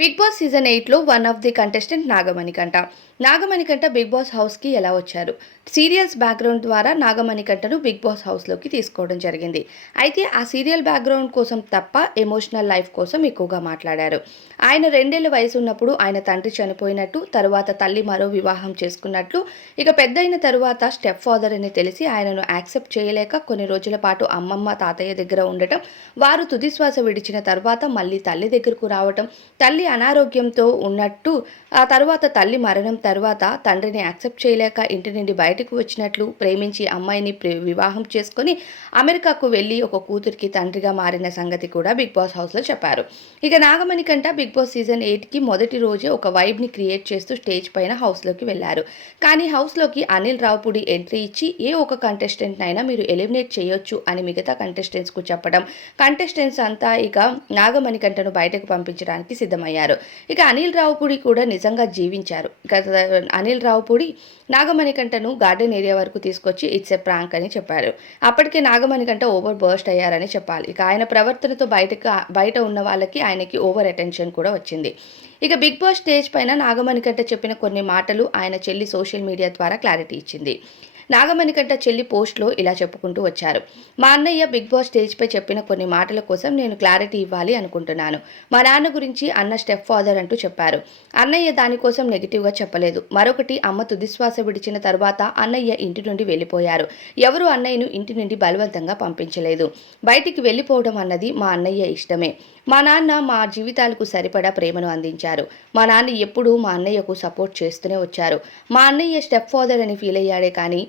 Big boss season ఎయిట్లో one of the contestant Nagamanikanta. Nagamanikanta Bigg Boss హౌస్కి ఎలా వచ్చారు? సీరియల్స్ బ్యాక్గ్రౌండ్ ద్వారా నాగమణికంటను బిగ్ బాస్ హౌస్లోకి తీసుకోవడం జరిగింది. అయితే ఆ సీరియల్ బ్యాక్గ్రౌండ్ కోసం తప్ప ఎమోషనల్ లైఫ్ కోసం ఎక్కువగా మాట్లాడారు. ఆయన రెండేళ్ళ వయసు ఉన్నప్పుడు ఆయన తండ్రి చనిపోయినట్టు తరువాత తల్లి మరో వివాహం చేసుకున్నట్లు ఇక పెద్దయిన తరువాత స్టెప్ ఫాదర్ అని తెలిసి ఆయనను యాక్సెప్ట్ చేయలేక కొన్ని రోజుల పాటు అమ్మమ్మ తాతయ్య దగ్గర ఉండటం వారు తుదిశ్వాస విడిచిన తర్వాత మళ్ళీ తల్లి దగ్గరకు రావటం తల్లి అనారోగ్యంతో ఉన్నట్టు ఆ తరువాత తల్లి మరణం తర్వాత తండ్రిని యాక్సెప్ట్ చేయలేక ఇంటి నుండి బయటకు వచ్చినట్లు ప్రేమించి అమ్మాయిని వివాహం చేసుకొని అమెరికాకు వెళ్ళి ఒక కూతురికి తండ్రిగా మారిన సంగతి కూడా బిగ్ బాస్ హౌస్లో చెప్పారు. ఇక నాగమణి కంట బిగ్ బాస్ సీజన్ ఎయిట్కి మొదటి రోజే ఒక వైబ్ని క్రియేట్ చేస్తూ స్టేజ్ పైన హౌస్లోకి వెళ్ళారు. కానీ హౌస్లోకి అనిల్ రావుపూడి ఎంట్రీ ఇచ్చి ఏ ఒక కంటెస్టెంట్ అయినా మీరు ఎలిమినేట్ చేయొచ్చు అని మిగతా కంటెస్టెంట్స్కు చెప్పడం. కంటెస్టెంట్స్ అంతా ఇక నాగమణి కంటను బయటకు పంపించడానికి సిద్ధమయ్యారు. ఇక అనిల్ రావుపూడి కూడా నిజంగా జీవించారు. ఇక అనిల్ రావుపూడి నాగమణికంటను గార్డెన్ ఏరియా వరకు తీసుకొచ్చి ఇట్స్ ఎ ప్రాంక్ అని చెప్పారు. అప్పటికే నాగమణికంట ఓవర్ బర్స్ట్ అయ్యారని చెప్పాలి. ఇక ఆయన ప్రవర్తనతో బయటకు బయట ఉన్న వాళ్ళకి ఆయనకి ఓవర్ అటెన్షన్ కూడా వచ్చింది. ఇక బిగ్ బాస్ స్టేజ్ పైన నాగమణికంట చెప్పిన కొన్ని మాటలు ఆయన చెల్లి సోషల్ మీడియా ద్వారా క్లారిటీ ఇచ్చింది. నాగమణికంట చెల్లి పోస్ట్లో ఇలా చెప్పుకుంటూ వచ్చారు. మా అన్నయ్య బిగ్ బాస్ స్టేజ్పై చెప్పిన కొన్ని మాటల కోసం నేను క్లారిటీ ఇవ్వాలి అనుకుంటున్నాను. మా నాన్న గురించి అన్న స్టెప్ ఫాదర్ అంటూ చెప్పారు. అన్నయ్య దానికోసం నెగిటివ్గా చెప్పలేదు. మరొకటి అమ్మ తుదిశ్వాస విడిచిన తర్వాత అన్నయ్య ఇంటి నుండి వెళ్ళిపోయారు. ఎవరు అన్నయ్యను ఇంటి నుండి బలవంతంగా పంపించలేదు. బయటికి వెళ్ళిపోవడం అన్నది మా అన్నయ్య ఇష్టమే. మా నాన్న మా జీవితాలకు సరిపడా ప్రేమను అందించారు. మా నాన్న ఎప్పుడూ మా అన్నయ్యకు సపోర్ట్ చేస్తూనే వచ్చారు. మా అన్నయ్య స్టెప్ ఫాదర్ అని ఫీల్ అయ్యాడే కానీ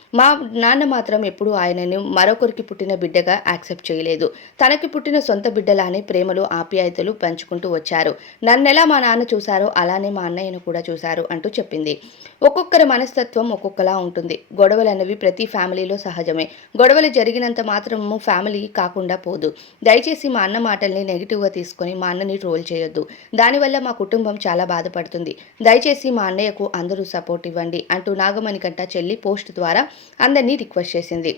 మా నాన్న మాత్రం ఎప్పుడూ ఆయనను మరొకరికి పుట్టిన బిడ్డగా యాక్సెప్ట్ చేయలేదు. తనకి పుట్టిన సొంత బిడ్డలానే ప్రేమలు ఆప్యాయతలు పంచుకుంటూ వచ్చారు. నన్నెలా మా నాన్న చూశారో అలానే మా అన్నయ్యను కూడా చూశారు అంటూ చెప్పింది. ఒక్కొక్కరి మనస్తత్వం ఒక్కొక్కలా ఉంటుంది. గొడవలు అనేవి ప్రతి ఫ్యామిలీలో సహజమే. గొడవలు జరిగినంత మాత్రము ఫ్యామిలీ కాకుండా పోదు. దయచేసి మా అన్న మాటల్ని నెగిటివ్గా తీసుకొని మా అన్నని ట్రోల్ చేయొద్దు. దానివల్ల మా కుటుంబం చాలా బాధపడుతుంది. దయచేసి మా అన్నయ్యకు అందరూ సపోర్ట్ ఇవ్వండి అంటూ నాగమణికంట చెల్లి పోస్ట్ ద్వారా అందరినీ రిక్వెస్ట్ చేసింది.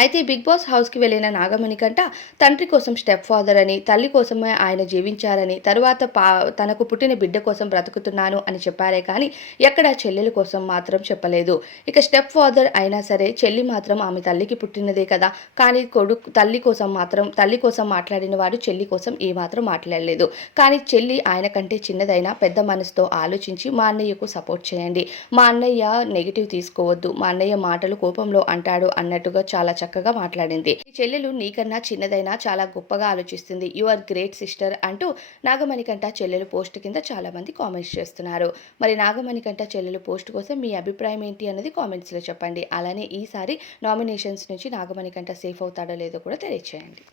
అయితే బిగ్ బాస్ హౌస్కి వెళ్ళిన నాగమణి కంట తండ్రి కోసం స్టెప్ ఫాదర్ అని తల్లి కోసమే ఆయన జీవించారని తరువాత పా తనకు పుట్టిన బిడ్డ కోసం బ్రతుకుతున్నాను అని చెప్పారే కానీ ఎక్కడ చెల్లెల కోసం మాత్రం చెప్పలేదు. ఇక స్టెప్ ఫాదర్ అయినా సరే చెల్లి మాత్రం ఆమె తల్లికి పుట్టినదే కదా. కానీ కొడుకు తల్లి కోసం మాత్రం తల్లి కోసం మాట్లాడిన వాడు చెల్లి కోసం ఏమాత్రం మాట్లాడలేదు. కానీ చెల్లి ఆయన కంటే చిన్నదైనా పెద్ద మనసుతో ఆలోచించి మా అన్నయ్యకు సపోర్ట్ చేయండి. మా అన్నయ్య నెగిటివ్ తీసుకోవద్దు మా అన్నయ్య మాటలు కోపంలో అంటాడు అన్నట్టుగా చాలా చాలా చక్కగా మాట్లాడింది. ఈ చెల్లెలు నీకన్నా చిన్నదైనా చాలా గొప్పగా ఆలోచిస్తుంది. యు ఆర్ గ్రేట్ సిస్టర్ అంటూ నాగమణికంట చెల్లెలు పోస్ట్ కింద చాలా మంది కామెంట్స్ చేస్తున్నారు. మరి నాగమణికంట చెల్లెలు పోస్ట్ కోసం మీ అభిప్రాయం ఏంటి అన్నది కామెంట్స్లో చెప్పండి. అలానే ఈసారి నామినేషన్స్ నుంచి నాగమణికంట సేఫ్ అవుతాడో లేదో కూడా తెలియచేయండి.